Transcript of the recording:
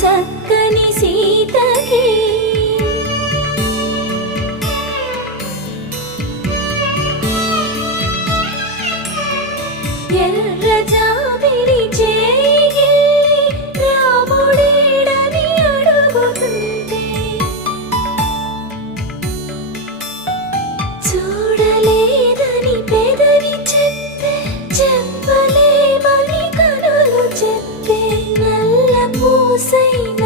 చక్కని సీతకి ఎర్ర జాబిలి చేయి రాముడేడని అడుగుతుంటే చూడలేదని పెదవి చెప్పే చెప్పలేమని కనులు చెప్పే నల్ల పూసైన